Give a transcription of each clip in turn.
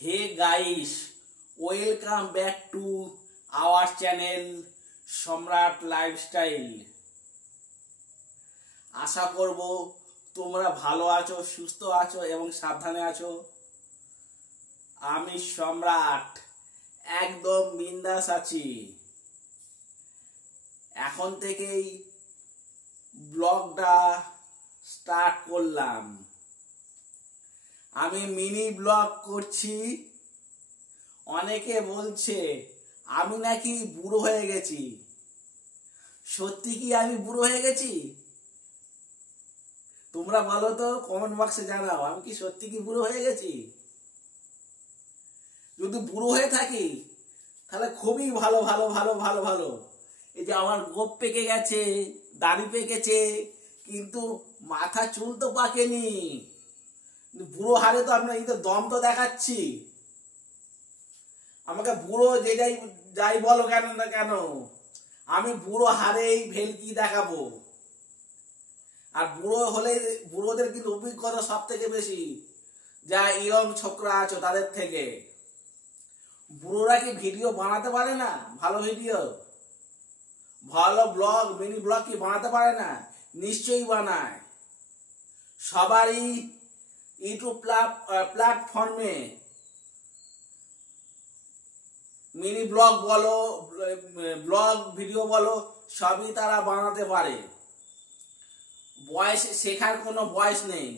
Hey guys, welcome back to our channel সম্রাট lifestyle. আশা করব তোমরা ভালো আছো, সুস্থ আছো এবং সাবধানে আছো। আমি সম্রাট একদম বিন্দাস আছি। এখন থেকেই ব্লগটা স্টার্ট করলাম। আমি মিনি ব্লগ করছি। অনেকে বলছে আমি নাকি বুড়ো হয়ে গেছি। সত্যি কি আমি বুড়ো হয়ে গেছি? তোমরা বলো তো, কমেন্ট বক্সে জানাও, আমি কি সত্যি কি বুড়ো হয়ে গেছি? যদি বুড়ো হয়ে থাকি তাহলে খুবই ভালো ভালো ভালো ভালো ভালো। এই যে আমার গোপ পেকে গেছে, দাড়ি পেকেছে, কিন্তু মাথা চুল তো পাকেনি। বুড়ো হারে তো আমরা এই তো দম তো দেখাচ্ছি। আমাকে বুড়ো যে যাই বলো কেন না কেন, আমি বুড়ো হারেই ভেলকি দেখাবো। আর বুড়ো হলে বুড়োদের কিন্তু অভিজ্ঞতা সব থেকে বেশি, যা ইয়ং ছোকরা আছো তাদের থেকে। বুড়োরা কি ভিডিও বানাতে পারে না? ভালো ভিডিও, ভালো ব্লগ, মিনি ব্লগ কি বানাতে পারে না? নিশ্চয়ই বানায়। সবারই ইউটিউব প্ল্যাটফর্মে মিনি ব্লগ বলো, ব্লগ ভিডিও বলো, সবই তারা বানাতে পারে। বয়স শেখার কোনো বয়স নেই।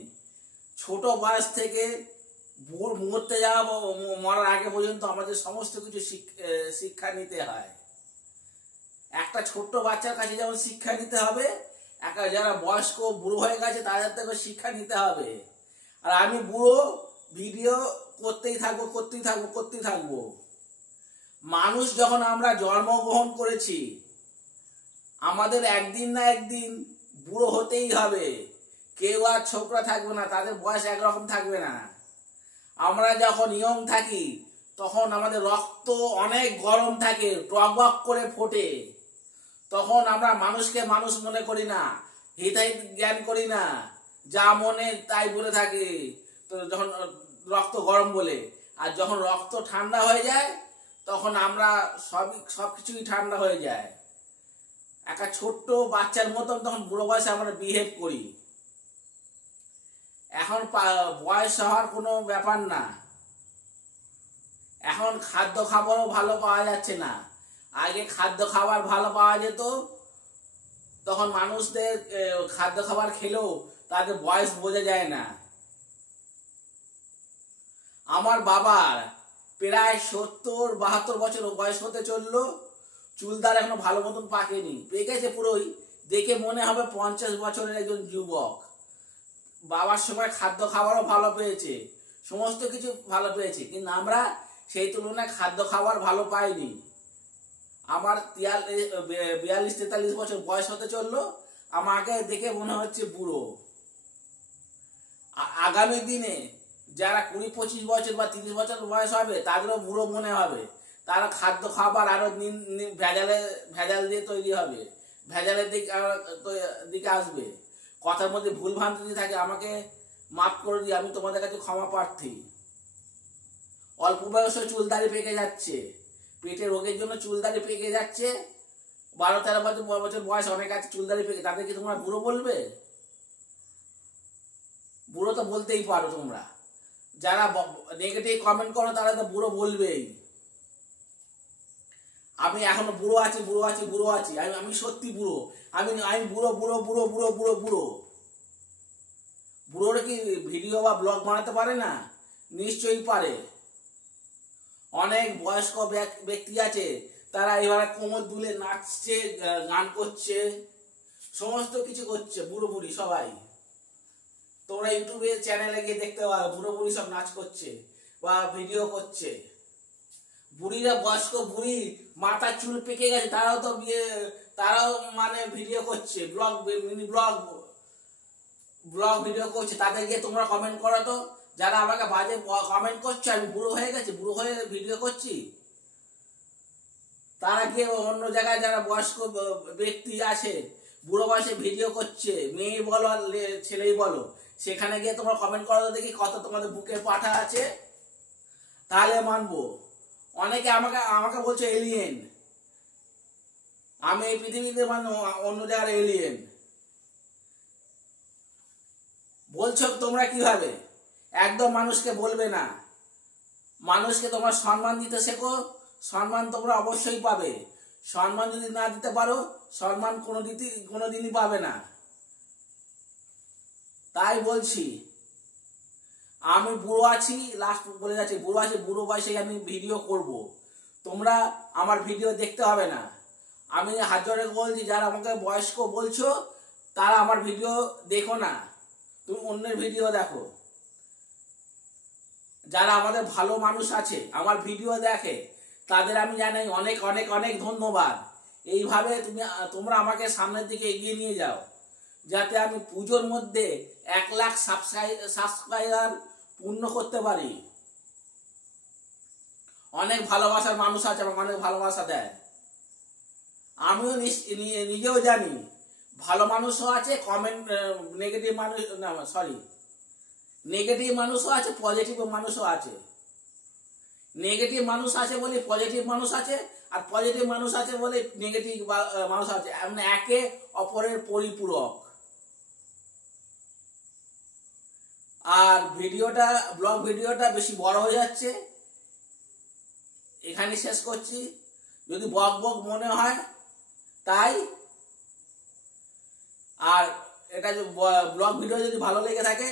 ছোট বয়স থেকে মরতে যাওয়া, মরার আগে পর্যন্ত আমাদের সমস্ত কিছু শিক্ষা নিতে হয়। একটা ছোট্ট বাচ্চার কাছে যেমন শিক্ষা নিতে হবে, একটা যারা বয়স্ক বুড়ো হয়ে গেছে তাদের থেকে শিক্ষা নিতে হবে। আর আমি বুড়ো, ভিডিও করতেই থাকবো। মানুষ যখন আমরা জন্মগ্রহণ করেছি, আমাদের একদিন না একদিন বুড়ো হতেই হবে। কেউ আর ছোকরা থাকবে না, তাদের বয়স একরকম থাকবে না। আমরা যখন ইয়ং থাকি তখন আমাদের রক্ত অনেক গরম থাকে, টকবক করে ফোটে। তখন আমরা মানুষকে মানুষ মনে করি না, হিতাহিত জ্ঞান করি না, যা মনে তাই বলে থাকি। তো যখন রক্ত গরম বলে, আর যখন রক্ত ঠান্ডা হয়ে যায় তখন আমরা সবকিছুই ঠান্ডা হয়ে যায়। একটা ছোট্ট বাচ্চার মতন তখন বুড়ো বয়সে আমরা বিহেভ করি। এখন বয়স হওয়ার কোনো ব্যাপার না। এখন খাদ্য খাবারও ভালো পাওয়া যাচ্ছে না। আগে খাদ্য খাবার ভালো পাওয়া যেত, তখন মানুষদের খাদ্য খাবার খেলেও তাদের বয়স বোঝা যায় না। আমার বাবার প্রায় 70-72 বছর বয়স হতে চললো, চুলদার এখনো ভালো মতন পাকেনি। পেকেছে পুরোই, দেখে মনে হবে 50 বছরের একজন যুবক। বাবার সময় খাদ্য খাবারও ভালো পেয়েছে, সমস্ত কিছু ভালো পেয়েছে, কিন্তু আমরা সেই তুলনায় খাদ্য খাবার ভালো পাইনি। আমার 42-43 বছর বয়স হতে চললো, আমাকে দেখে মনে হচ্ছে বুড়ো। আগামী দিনে যারা 20-25 বছর বা 30 বছর বয়স হবে তাদেরও বুড়ো মনে হবে। তারা খাদ্য খাবার আরো ভেজাল দিয়ে তৈরি হবে, ভেজালের দিকে আসবে। কথার মধ্যে ভুল ভ্রান্তি যদি থাকে আমাকে মাফ করে দিই, আমি তোমাদের কাছে ক্ষমা প্রার্থী। অল্প বয়সে চুলদাড়ি পেকে যাচ্ছে, পেটের রোগের জন্য চুলদাড়ি পেকে যাচ্ছে। 12-13 বছর বয়স অনেক আছে চুলদাড়ি পেকে, তাদেরকে তোমরা বুড়ো বলবে? বুড়ো তো বলতেই পারো তোমরা। যারা নেগেটিভ কমেন্ট করো তারা তো বুড়ো বলবেই। আমি এখনো বুড়ো আছি। আমি সত্যি বুড়ো। আমি বুড়ো। বুড়োরা কি ভিডিও বা ব্লগ বানাতে পারে না? নিশ্চয়ই পারে। অনেক বয়স্ক ব্যক্তি আছে, তারা এবার কোমর দুলে নাচছে, গান করছে, সমস্ত কিছু করছে। বুড়ো বুড়ি সবাই, তোমরা ইউটিউবে চ্যানেলে গিয়ে দেখতে পারো, বুড়ো বুড়ি সব নাচ করছে বা ভিডিও করছে। বুড়িরা, বয়স্ক বুড়ি মাথার চুল পেকে গেছে, তারাও মানে ভিডিও করছে, মিনি ব্লগ ভিডিও করছে। তাদের গিয়ে তোমরা কমেন্ট করো তো, যারা আমাকে বাজে কমেন্ট করছে আমি বুড়ো হয়ে গেছি, বুড়ো হয়ে ভিডিও করছি, তারা গিয়ে অন্য জায়গায় যারা বয়স্ক ব্যক্তি আছে বুড়ো বয়সে ভিডিও করছে, মেয়ে বলো আর ছেলেই বলো, সেখানে গিয়ে তোমরা কমেন্ট করো দেখি কত তোমাদের বুকের পাঠা আছে। তাহলে মানবো। অনেকে আমাকে আমাকে বলছে এলিয়েন, আমি এই পৃথিবীতে মানে অন্য জায়গার এলিয়েন। বলছো তোমরা কিভাবে? একদম মানুষকে বলবে না। মানুষকে তোমার সম্মান দিতে শেখো, সম্মান তোমরা অবশ্যই পাবে। সম্মান যদি না দিতে পারো, সম্মান কোনোদিনই পাবে না। তাই বলছি, আমি বুড়ো আছি, লাস্ট বলে যাচ্ছি, বুড়ো আছি, বুড়ো বয়সে আমি ভিডিও করব। তোমরা আমার ভিডিও দেখতে হবে না। আমি হাত জোড়ে বলছি, যারা আমাকে বয়স্ক বলছো তারা আমার ভিডিও দেখো না, তুমি অন্যের ভিডিও দেখো। যারা আমাদের ভালো মানুষ আছে, আমার ভিডিও দেখে, তাদের আমি জানাই অনেক অনেক অনেক ধন্যবাদ। এইভাবে তোমরা আমাকে সামনের দিকে এগিয়ে নিয়ে যাও, যাতে আমি পুজোর মধ্যে 1 লাখ সাবস্ক্রাইবার পূর্ণ করতে পারি। অনেক ভালোবাসার মানুষ আছে, আমাকে অনেক ভালোবাসা দেয়। আমিও নিজেও জানি ভালো মানুষও আছে, কমেন্ট নেগেটিভ মানুষ, না সরি, নেগেটিভ মানুষও আছে, পজিটিভ মানুষও আছে। নেগেটিভ মানুষ আছে বলে পজিটিভ মানুষ আছে, আর পজিটিভ মানুষ আছে বলে নেগেটিভ মানুষ আছে, মানে একে অপরের পরিপূরক। আর ব্লগ ভিডিওটা বেশি বড় হয়ে যাচ্ছে, এখানে শেষ করছি। যদি বক মনে হয় তাই। আর এটা ব্লগ ভিডিও যদি ভালো লেগে থাকে,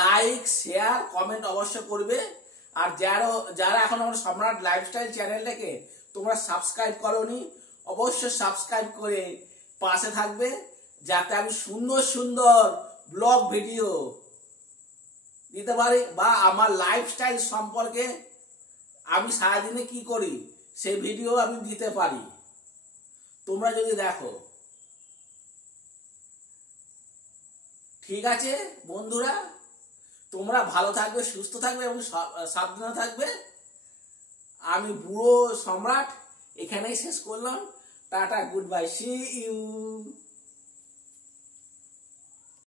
লাইক শেয়ার কমেন্ট অবশ্য করবে। আর যারা এখন আমার সম্রাট লাইফস্টাইল চ্যানেলটাকে তোমরা সাবস্ক্রাইব করোনি, অবশ্যই সাবস্ক্রাইব করে পাশে থাকবে, যাতে আমি সুন্দর সুন্দর ব্লগ ভিডিও দিতে পারি, বা আমার লাইফস্টাইল সম্পর্কে আমি সারাদিনে কি করি সেই ভিডিও আমি দিতে পারি, তোমরা যদি দেখো। ঠিক আছে বন্ধুরা, তোমরা ভালো থাকবে, সুস্থ থাকবে এবং সাবধানে থাকবে। আমি বুড়ো সম্রাট এখানেই শেষ করলাম। Tata, good bye, see you.